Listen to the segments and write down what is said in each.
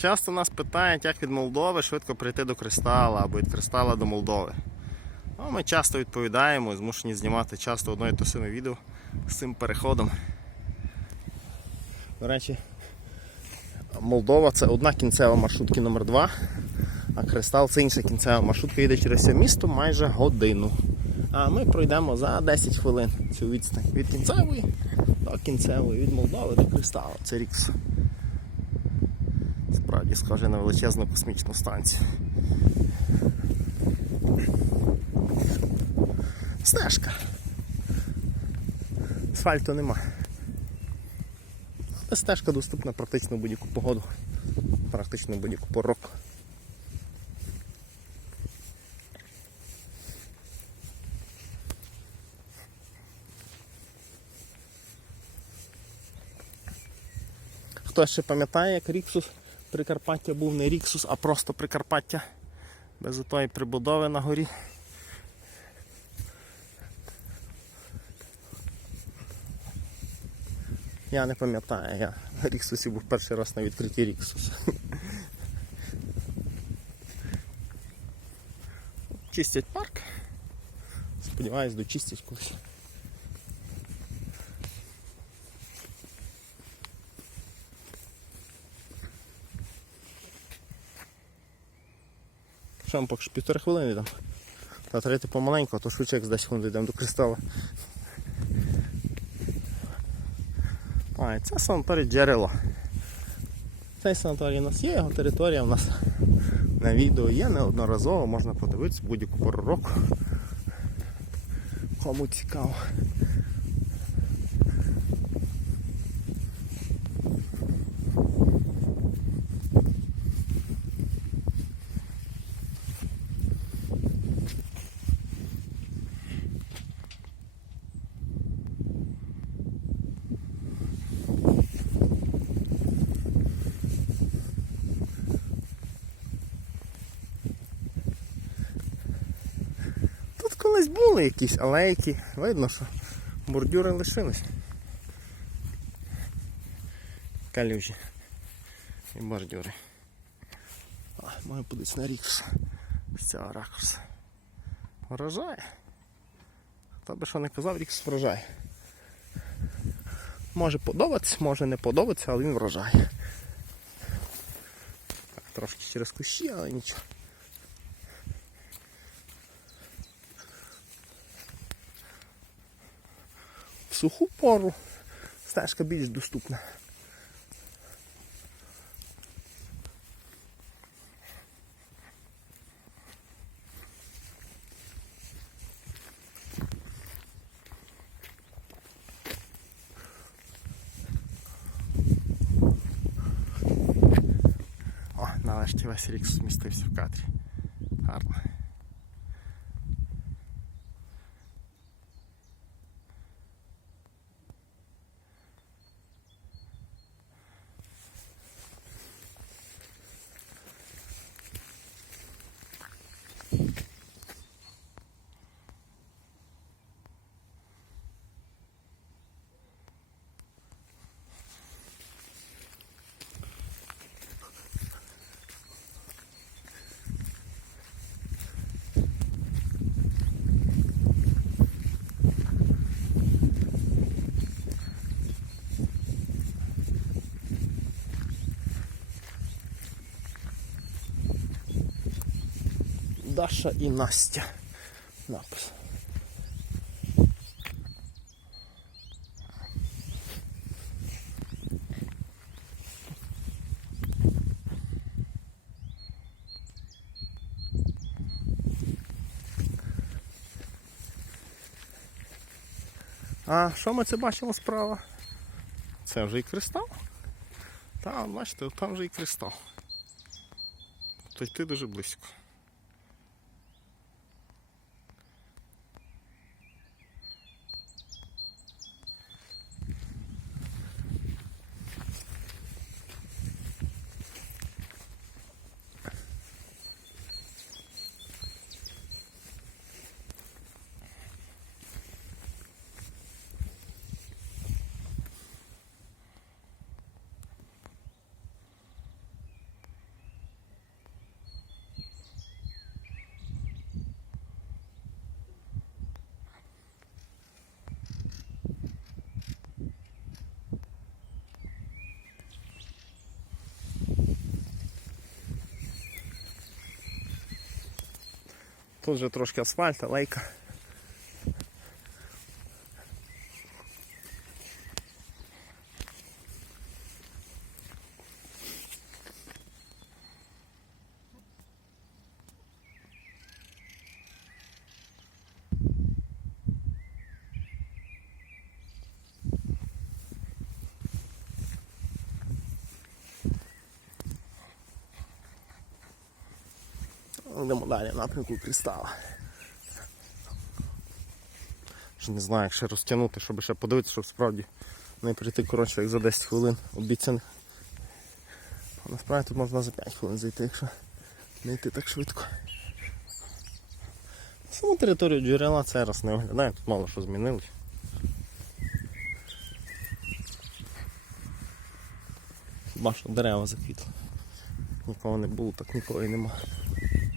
Часто нас питають, як від Молдови швидко прийти до кристала або від кристала до Молдови. Ну, ми часто відповідаємо, змушені знімати часто одно і те саме відео з цим переходом. До речі, Молдова це одна кінцева маршрутки номер 2 а кристал це інша кінцева маршрутка їде через це місто майже годину. А ми пройдемо за 10 хвилин цю відстань від кінцевої до кінцевої, від Молдови до кристалу. Це Рікс. Справді схоже на величезну космічну станцію. Стежка. Асфальту нема. Але стежка доступна практично будь-яку погоду, практично будь-яку пору року. Хто ще пам'ятає, як Ріксус Прикарпаття був не Ріксус, а просто Прикарпаття без отої прибудови на горі. Я не пам'ятаю, я в Ріксусі був перший раз на відкритті Ріксуса. Чистять парк. Сподіваюсь, дочистять колись. Поки що півтори хвилини йдемо. Та треба йти помаленьку, а то швидше як з 10 хвилин йдемо до кристала. А, і це санаторій джерело. Цей санаторій у нас є, його територія у нас на відео є неодноразово, можна подивитися будь-яку пору року. Кому цікаво. Тут колись були якісь алейки, видно, що бордюри лишились. Калюжі і бордюри. А, маю подивитися на рікс з цього ракурсу. Вражає. Хто би що не казав, рікс вражає. Може подобатися, може не подобатися, але він вражає. Так, трошки через кущі, але нічого. Суху пору стежка більш доступна. О, нарешті весь рік змістився в кадрі. Гарно. Даша і Настя. Напис. А що ми це бачимо справа? Це вже і кристал? Там, бачите, там вже і кристал. То йти дуже близько. Тут вже трошки асфальт, алейка. Йдемо далі в напрямку кристала. Ще не знаю, як ще розтягнути, щоб ще подивитися, щоб справді не прийти коротше, як за 10 хвилин обіцяних. А Насправді тут можна за 5 хвилин зайти, якщо не йти так швидко. Саму територію джерела це раз не оглядає, тут мало що змінилось. Хіба що дерева заквітли. Нікого не було, так нікого і нема.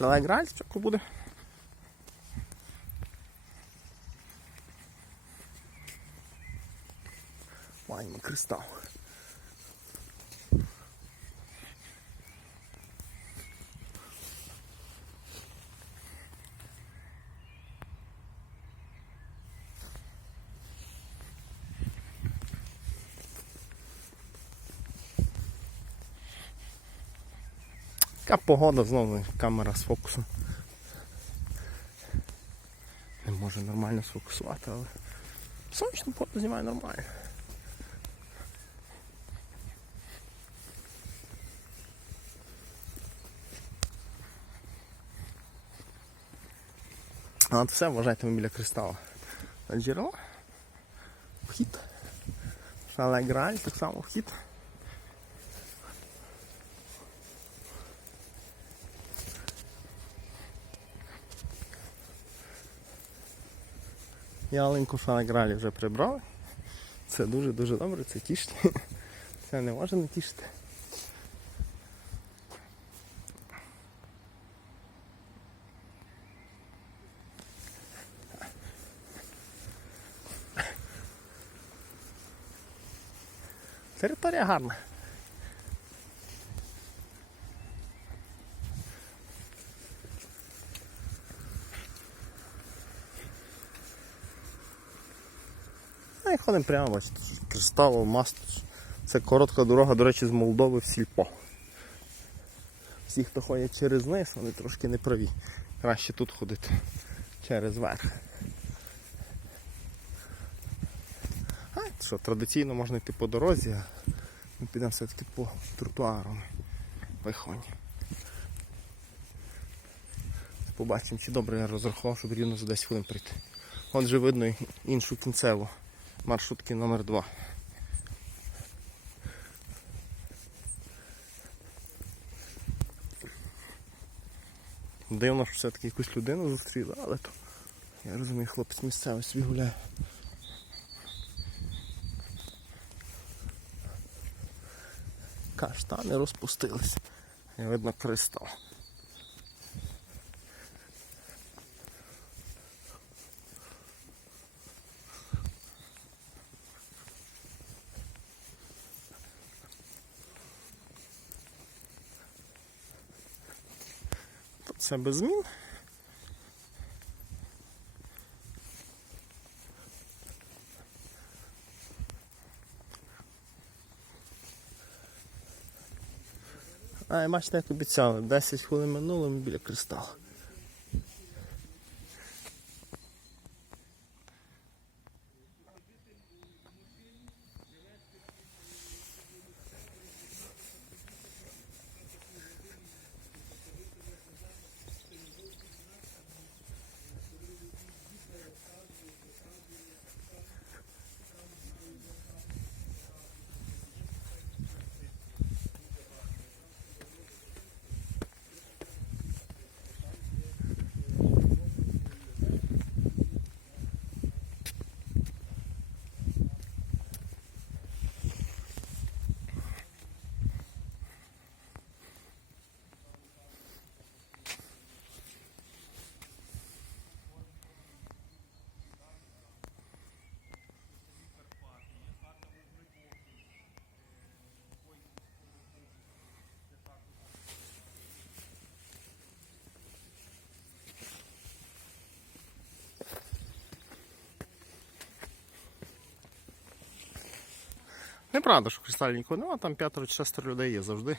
Шалай граль, що буде? Маємо кристал. Така погода знову камера з фокусом. Не може нормально сфокусувати, але сонячну погоду знімає нормально. А от все, вважайте ми біля кристала. Джерело. Вхід. Шале граль, так само вхід. Ялинку шанагралі вже прибрали. Це дуже-дуже добре, це тішить. Це не може не тішити. Територія гарна. Ну і ходимо прямо, бачите, кристал, маст. Це коротка дорога, до речі, з Молдови в Сільпо. Всі, хто ходять через низ, вони трошки не праві. Краще тут ходити через верх. А, що, традиційно можна йти по дорозі, а ми підемо все-таки по тротуару. Виході. Побачимо, чи добре я розрахував, щоб рівно за 10 хвилин прийти. От же видно іншу кінцеву маршрутки номер 2 Дивно, що все-таки якусь людину зустріли, але то я розумію, хлопець місцевий собі гуляє. Каштани розпустились. Видно кристал. Це без змін. А, і бачите, як обіцяли, 10 хвилин минуло ми біля кристалу. Неправда, що кристальні нема, там п'ятеро шестеро людей є завжди.